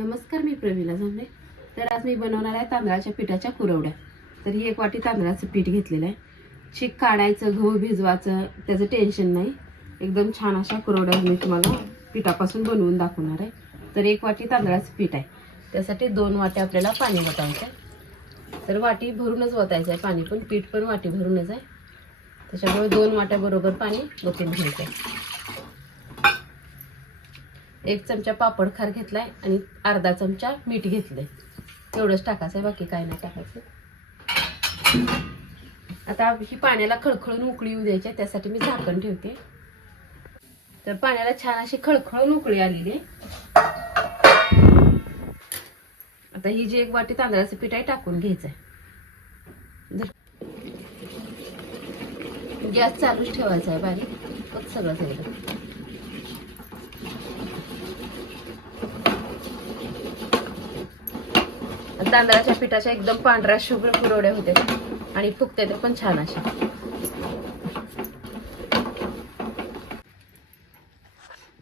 नमस्कार मी प्रवीला झांबरे तर आज मी बनवणार आहे तांदळाच्या पिठाच्या कुरवड्या. तर ही एक वाटी तांदळाचं पीठ घेतलेलं आहे. चीक काढायचं गहू भिजवायचं त्याचं टेन्शन नाही. एकदम छान अशा कुरवड्या मी तुम्हाला पिठापासून बनवून दाखवणार आहे. तर एक वाटी तांदळाचं पीठ आहे. त्यासाठी दोन वाट्या आपल्याला पाणी ओतायचं आहे. तर वाटी भरूनच वतायचं आहे पाणी पण पीठ पण वाटी भरूनच आहे. त्याच्यामुळे दोन वाट्या बरोबर पाणी ओतून घ्यायचं आहे. एक चमचा पापड खार घेतलाय आणि अर्धा चमचा मीठ घेतलंय. तेवढंच टाकायचं आहे बाकी काय नाही टाकायचं. आता ही पाण्याला खळखळून उकळी येऊ द्यायची आहे, त्यासाठी मी झाकण ठेवते. तर पाण्याला छान अशी खळखळून उकळी आलेली आहे. आता ही जी एक वाटी तांदळाचं पीठ आहे टाकून घ्यायचं आहे गॅस चालूच ठेवायचा आहे बारीक सगळं सगळं तांदळाच्या पिठाच्या एकदम पांढऱ्या शुभ्र कुरवड्या होते. आणि फुकते ते पण छान अशा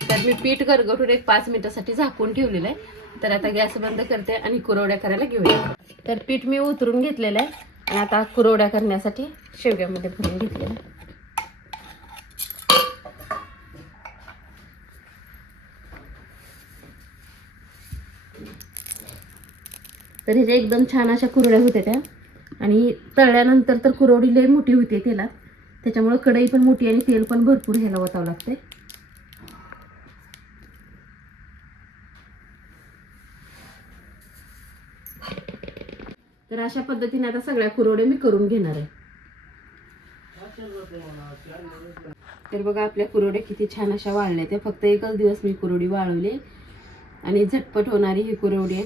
तर मी पीठ गरगटून एक पाच मिनिटासाठी झाकून ठेवलेलं आहे. तर आता गॅस बंद करते आणि कुरवड्या करायला घेऊया. तर पीठ मी उतरून घेतलेलं आहे. आणि आता कुरवड्या करण्यासाठी शेवग्यामध्ये भरून घेतलेलं आहे. तर ह्याच्या एकदम छान अशा कुरड्या होत्या त्या. आणि तळल्यानंतर तर कुरवडी लई मोठी होते तेलात. त्याच्यामुळे कढई पण मोठी आणि तेल पण भरपूर ह्याला वतावं लागते तर अशा पद्धतीने आता सगळ्या कुरवड्या मी करून घेणार आहे. तर बघा आपल्या कुरवड्या किती छान अशा वाळल्या त्या. फक्त एकच दिवस मी कुरवडी वाळवली. आणि झटपट होणारी ही कुरवडी आहे.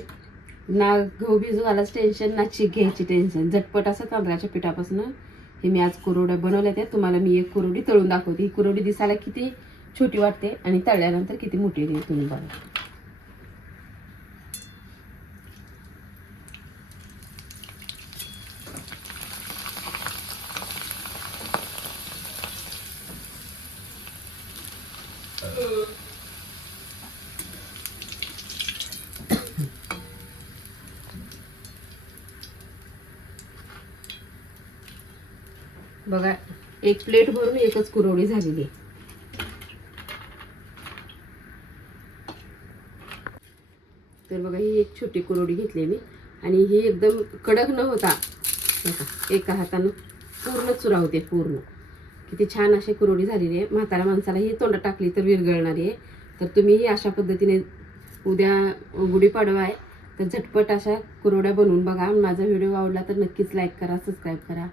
ना गहू भिजू घालाच टेन्शन ना चीक घ्यायची टेन्शन झटपट असं तांदळाच्या पिठापासून हे मी आज कुरवड्या बनवल्या त्या तुम्हाला मी एक कुरवडी तळून दाखवते. ही कुरवडी दिसायला किती छोटी वाटते आणि तळल्यानंतर किती मोठी येते तुम्ही बघा. बघा एक प्लेट भरून एकच कुरवडी झालेली आहे. तर बघा ही एक छोटी कुरवडी घेतली मी आणि ही एकदम कडक न होता बघा, एका हातानं पूर्ण चुरा होते पूर्ण. किती छान अशी कुरवडी झालेली आहे. म्हाताऱ्या माणसाला ही तोंडात टाकली तर विरगळणारी आहे. तर तुम्हीही अशा पद्धतीने उद्या गुढीपाडवा आहे. तर झटपट अशा कुरवड्या बनवून बघा. माझा व्हिडिओ आवडला तर नक्कीच लाईक करा सबस्क्राईब करा.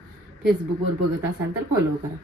फेसबुकवर बघत असाल तर फॉलो करा.